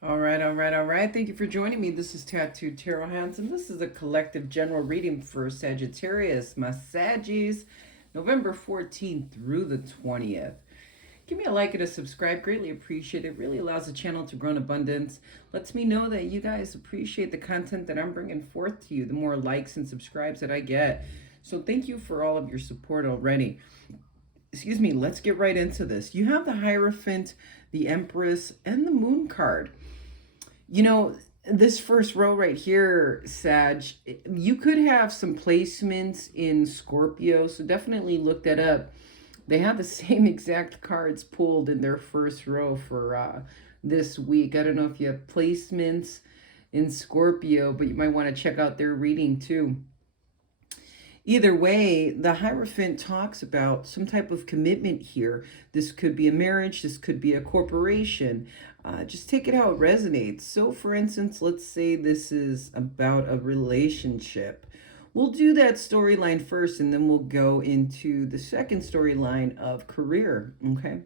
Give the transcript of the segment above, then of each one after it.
All right, all right, all right. Thank you for joining me. This is Tattooed Tarot Hands, and this is a collective general reading for Sagittarius, my Saggies, November 14th through the 20th. Give me a like and a subscribe. Greatly appreciate it. Really allows the channel to grow in abundance. Lets me know that you guys appreciate the content that I'm bringing forth to you. The more likes and subscribes that I get. So thank you for all of your support already. Excuse me, let's get right into this. You have the Hierophant, the Empress, and the Moon card. You know, this first row right here, Sag, you could have some placements in Scorpio, so definitely look that up. They have the same exact cards pulled in their first row for this week. I don't know if you have placements in Scorpio, but you might want to check out their reading too. Either way, the Hierophant talks about some type of commitment here. This could be a marriage, this could be a corporation. Just take it how it resonates. So, for instance, let's say this is about a relationship. We'll do that storyline first, and then we'll go into the second storyline of career, okay?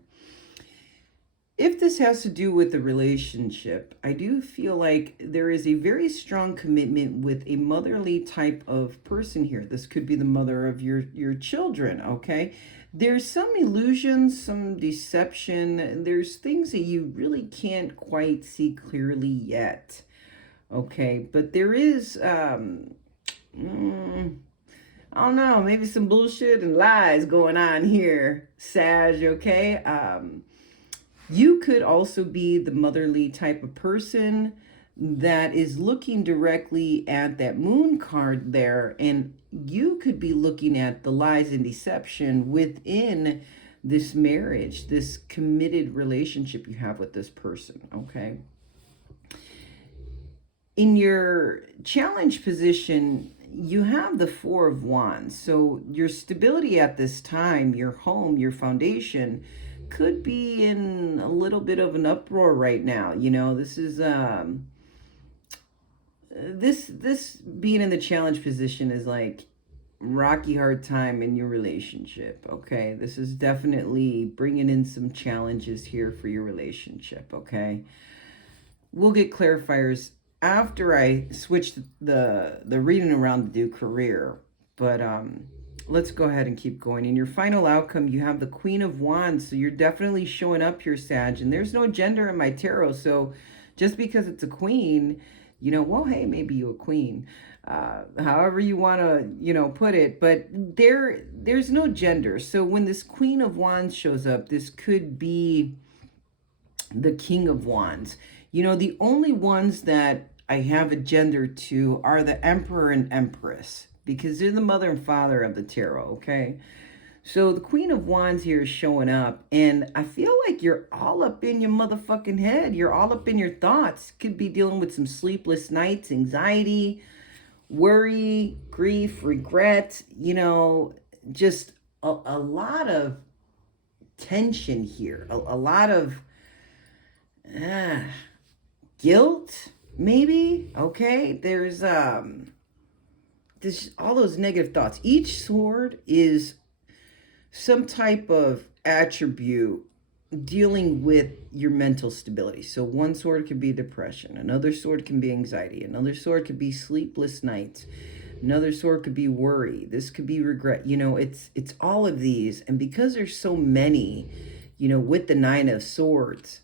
If this has to do with the relationship, I do feel like there is a very strong commitment with a motherly type of person here. This could be the mother of your children, okay? There's some illusions, some deception. There's things that you really can't quite see clearly yet, okay? But there is, I don't know, maybe some bullshit and lies going on here, Sag, okay? You could also be the motherly type of person that is looking directly at that moon card there, and you could be looking at the lies and deception within this marriage, this committed relationship you have with this person, okay? In your challenge position, you have the Four of Wands. So your stability at this time, your home, your foundation, could be in a little bit of an uproar right now. You know, this is this being in the challenge position is like rocky hard time in your relationship, okay? This is definitely bringing in some challenges here for your relationship, okay? We'll get clarifiers after I switch the reading around to do career, but let's go ahead and keep going. In your final outcome, you have the Queen of Wands, so you're definitely showing up here, Sag, and there's no gender in my tarot, so just because it's a queen, you know, well, hey, maybe you a queen, however you want to, you know, put it, but there's no gender. So when this Queen of Wands shows up, this could be the King of Wands. You know, the only ones that I have a gender to are the Emperor and Empress, because they're the mother and father of the tarot, okay? So the Queen of Wands here is showing up, and I feel like you're all up in your motherfucking head. You're all up in your thoughts. Could be dealing with some sleepless nights, anxiety, worry, grief, regret, you know, just a lot of tension here, a lot of guilt, maybe, okay? There's all those negative thoughts. Each sword is some type of attribute dealing with your mental stability. So one sword could be depression, another sword can be anxiety, another sword could be sleepless nights, another sword could be worry, this could be regret. You know, it's all of these, and because there's so many, you know, with the Nine of Swords,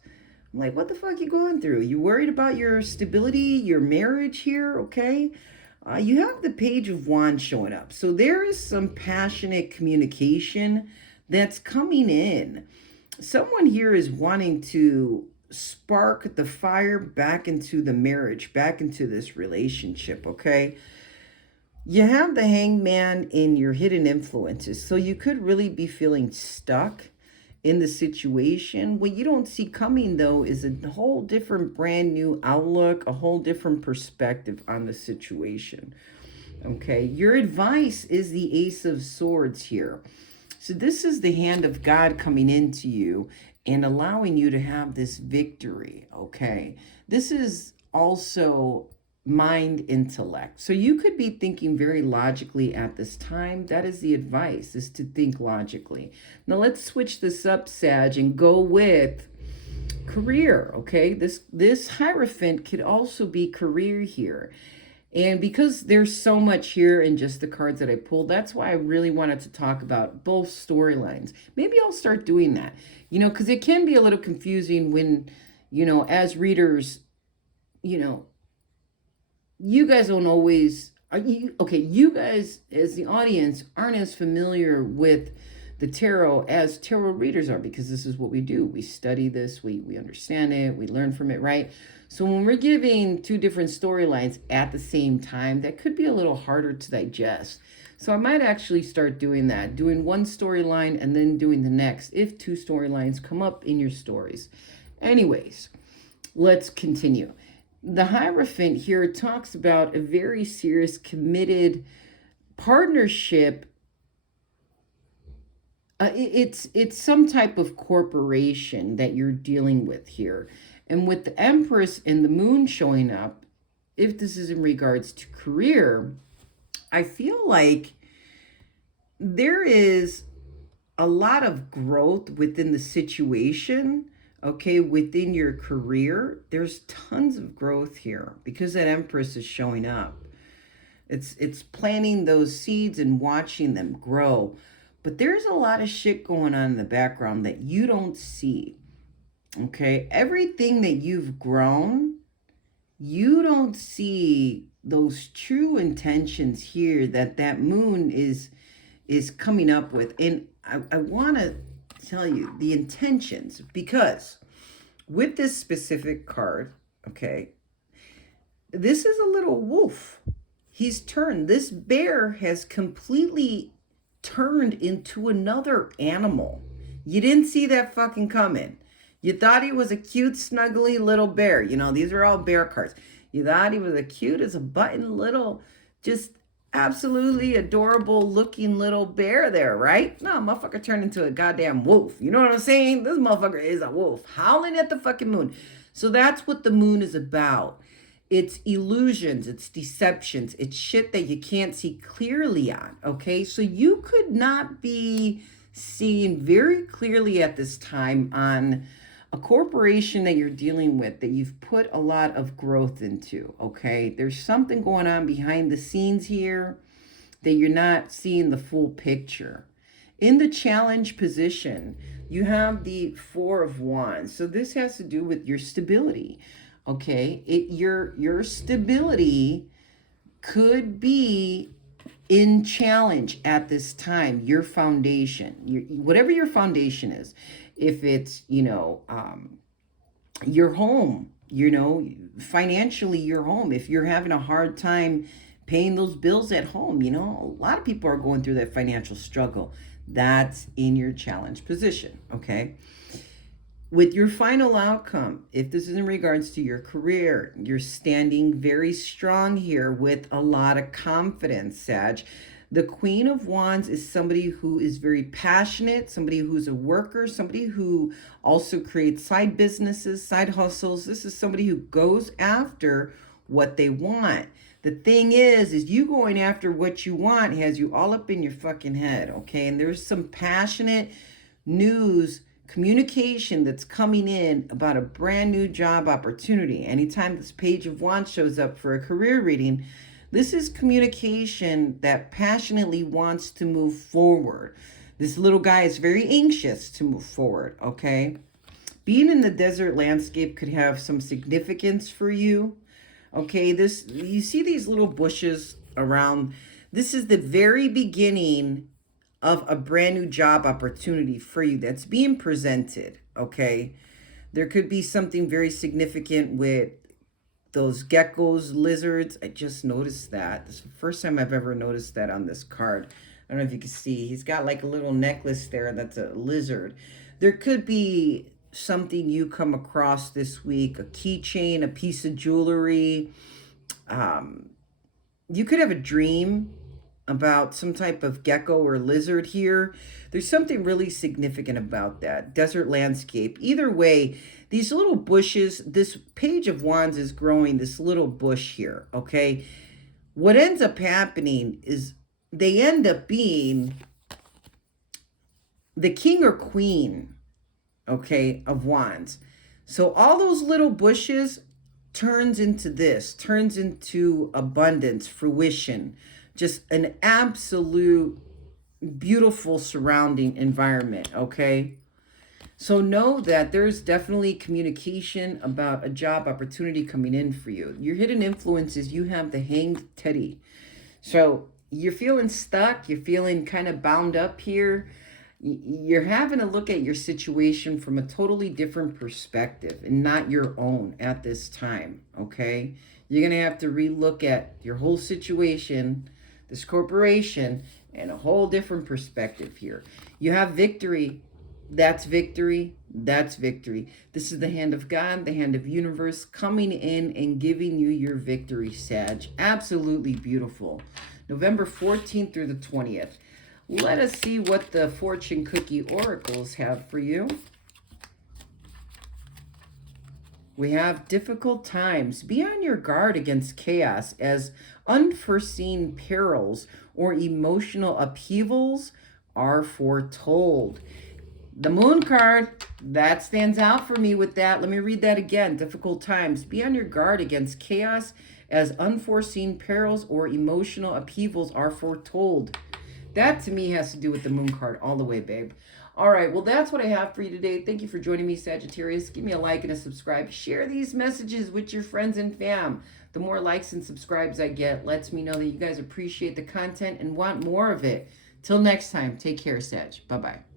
I'm like, what the fuck you going through? You worried about your stability, your marriage here, okay? You have the Page of Wands showing up. So there is some passionate communication that's coming in. Someone here is wanting to spark the fire back into the marriage, back into this relationship, okay? You have the Hangman in your hidden influences. So you could really be feeling stuck in the situation. What you don't see coming, though, is a whole different brand new outlook, a whole different perspective on the situation. Okay, your advice is the Ace of Swords here. So this is the hand of God coming into you and allowing you to have this victory, okay? This is also mind intellect. So you could be thinking very logically at this time. That is the advice, is to think logically. Now let's switch this up, Sag, and go with Career, okay? This Hierophant could also be career here. And because there's so much here in just the cards that I pulled, that's why I really wanted to talk about both storylines. Maybe I'll start doing that, because it can be a little confusing when, as readers, you know, you guys don't always, are you, okay, you guys as the audience aren't as familiar with the tarot as tarot readers are, because this is what we do. We study this, we understand it, we learn from it, right? So when we're giving two different storylines at the same time, that could be a little harder to digest. So I might actually start doing that, doing one storyline and then doing the next if two storylines come up in your stories. Anyways, let's continue. The Hierophant here talks about a very serious, committed partnership. It's some type of corporation that you're dealing with here. And with the Empress and the Moon showing up, if this is in regards to career, I feel like there is a lot of growth within the situation, okay, within your career. There's tons of growth here because that Empress is showing up. It's planting those seeds and watching them grow. But there's a lot of shit going on in the background that you don't see. Okay? Everything that you've grown, you don't see those true intentions here that moon is coming up with. And I want to tell you the intentions, because with this specific card, okay, this is a little wolf. He's turned. This bear has completely turned into another animal. You didn't see that fucking coming. You thought he was a cute, snuggly little bear. These are all bear cards. You thought he was a cute as a button little, just absolutely adorable looking little bear there, right? No, motherfucker turned into a goddamn wolf. You know what I'm saying? This motherfucker is a wolf howling at the fucking moon. So that's what the moon is about. It's illusions, it's deceptions, it's shit that you can't see clearly on, okay? So you could not be seeing very clearly at this time on a corporation that you're dealing with that you've put a lot of growth into, okay? There's something going on behind the scenes here that you're not seeing the full picture. In the challenge position, you have the Four of Wands. So this has to do with your stability. Okay, your stability could be in challenge at this time. Your foundation, whatever your foundation is, if it's your home, financially your home. If you're having a hard time paying those bills at home, a lot of people are going through that financial struggle. That's in your challenge position. Okay. With your final outcome, if this is in regards to your career, you're standing very strong here with a lot of confidence, Sag. The Queen of Wands is somebody who is very passionate, somebody who's a worker, somebody who also creates side businesses, side hustles. This is somebody who goes after what they want. The thing is you going after what you want has you all up in your fucking head, okay? And there's some passionate news communication that's coming in about a brand new job opportunity. Anytime this Page of Wands shows up for a career reading, this is communication that passionately wants to move forward. This little guy is very anxious to move forward, okay? Being in the desert landscape could have some significance for you, okay? You see these little bushes around. This is the very beginning of a brand new job opportunity for you that's being presented, okay? There could be something very significant with those geckos, lizards. I just noticed that. This is the first time I've ever noticed that on this card. I don't know if you can see. He's got like a little necklace there that's a lizard. There could be something you come across this week, a keychain, a piece of jewelry. You could have a dream about some type of gecko or lizard here. There's something really significant about that. Desert landscape. Either way, these little bushes, this Page of Wands is growing this little bush here, okay? What ends up happening is they end up being the king or queen, okay, of wands. So all those little bushes turns into this, turns into abundance, fruition, just an absolute beautiful surrounding environment, okay? So know that there's definitely communication about a job opportunity coming in for you. Your hidden influences, you have the Hanged Teddy. So you're feeling stuck, you're feeling kind of bound up here. You're having to look at your situation from a totally different perspective and not your own at this time, okay? You're going to have to relook at your whole situation, this corporation, and a whole different perspective here. You have victory. That's victory. That's victory. This is the hand of God, the hand of universe coming in and giving you your victory, Sag. Absolutely beautiful. November 14th through the 20th. Let us see what the fortune cookie oracles have for you. We have difficult times. Be on your guard against chaos as unforeseen perils or emotional upheavals are foretold. The moon card, that stands out for me with that. Let me read that again. Difficult times. Be on your guard against chaos as unforeseen perils or emotional upheavals are foretold. That to me has to do with the moon card all the way, babe. All right, well, that's what I have for you today. Thank you for joining me, Sagittarius. Give me a like and a subscribe. Share these messages with your friends and fam. The more likes and subscribes I get lets me know that you guys appreciate the content and want more of it. Till next time, take care, Sag. Bye-bye.